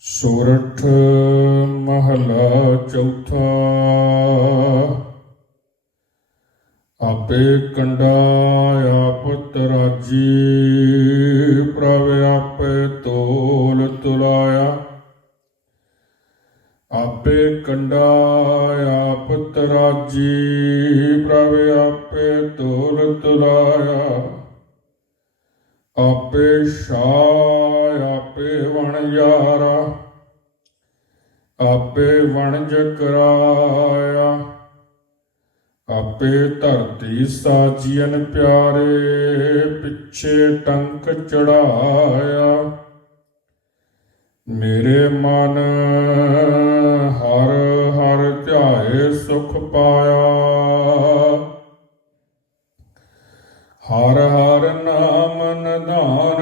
ਸੋਰਠ ਮਹਲਾ ਚੌਥਾ। ਆਪੇ ਕੰਡਾ ਆਪ ਤਰਾਜੀ ਪ੍ਰਭ ਆਪੇ ਤੋਲ ਤੁਲਾਇਆ। ਆਪੇ ਕੰਡਾ ਆਪ ਤਰਾਜੀ ਪ੍ਰਭ ਆਪੇ ਤੋਲ ਤੁਲਾਇਆ। ਆਪੇ ਸ਼ਾਹ ਆਪੇ ਵਣ ਯਾਰਾ, ਆਪੇ ਵਣਜ ਕਰਾਇਆ। ਆਪੇ ਧਰਤੀ ਸਾਜੀਨ ਪਿਆਰੇ, ਪਿੱਛੇ ਟੰਕ ਚੜਾਇਆ। ਮੇਰੇ ਮਨ ਹਰ ਹਰ ਧਿਆਏ ਸੁਖ ਪਾਇਆ। ਹਰ ਹਰ ਨਾਮ ਨਿਧਾਨ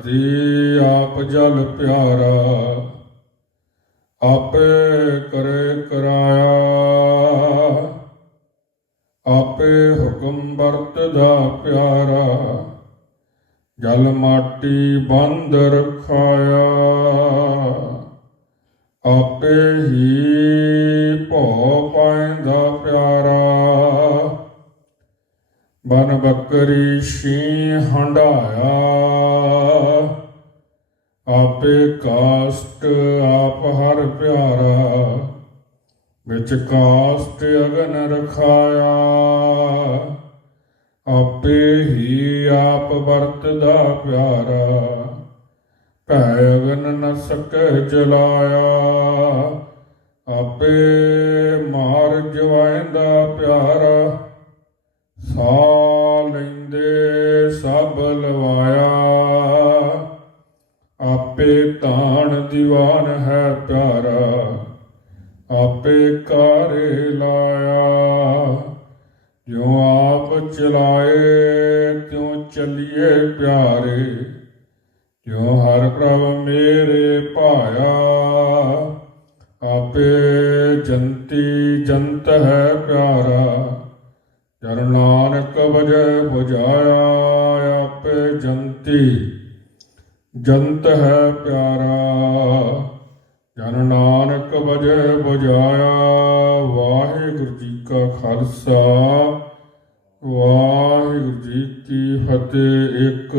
ਧਰਤੀ ਆਪ ਜਲ ਪਿਆਰਾ, ਆਪੇ ਕਰੇ ਕਰਾਇਆ। ਆਪੇ ਹੁਕਮ ਵਰਤਦਾ ਪਿਆਰਾ, ਜਲ ਮਾਟੀ ਬੰਦ ਰਖਾਇਆ। ਆਪੇ ਹੀ ਭੋ ਪਾਇੰਦਾ ਪਿਆਰਾ। ਬਨ ਬੱਕਰੀ ਸ਼ੀ ਹੰਡਾਇਆ ਆਪੇ ਕਾਸਟ ਆਪ ਹਰ ਪਿਆਰਾ, ਵਿੱਚ ਕਾਸਟ ਅਗਨ ਰਖਾਇਆ। ਆਪੇ ਹੀ ਆਪ ਵਰਤਦਾ ਪਿਆਰਾ, ਭੈ ਅਗਨ ਨ ਸਕੈ ਜਲਾਇਆ। ਆਪੇ ਮਾਰ ਜਵਾਇਂਦਾ ਪਿਆਰਾ ਸਾ ਆਪੇ ਤਾਣ ਦੀਵਾਨ ਹੈ ਪਿਆਰਾ, ਆਪੇ ਕਾਰੇ ਲਾਇਆ। ਜੋ ਆਪ ਚਲਾਏ, ਤਿਉ ਚੱਲੀਏ ਪਿਆਰੇ। ਜੋ ਹਰ ਪ੍ਰਭ ਮੇਰੇ ਭਾਇਆ, ਆਪੇ ਜੰਤੀ ਜੰਤ ਹੈ ਪਿਆਰਾ। ਚਰਨਾਨਕ ਨਾਨਕ ਵਜੈ ਆਪੇ ਜੰਤੀ ਜੰਤ ਹੈ ਪਿਆਰਾ, ਜਨ ਨਾਨਕ ਵਜੇ 부ਝਾਇਆ ਵਾਹਿਗੁਰੂ ਜੀ ਕਾ ਖਾਲਸਾ, ਵਾਹਿਗੁਰੂ ਜੀ ਕੀ ਫਤਿਹ। ਇੱਕ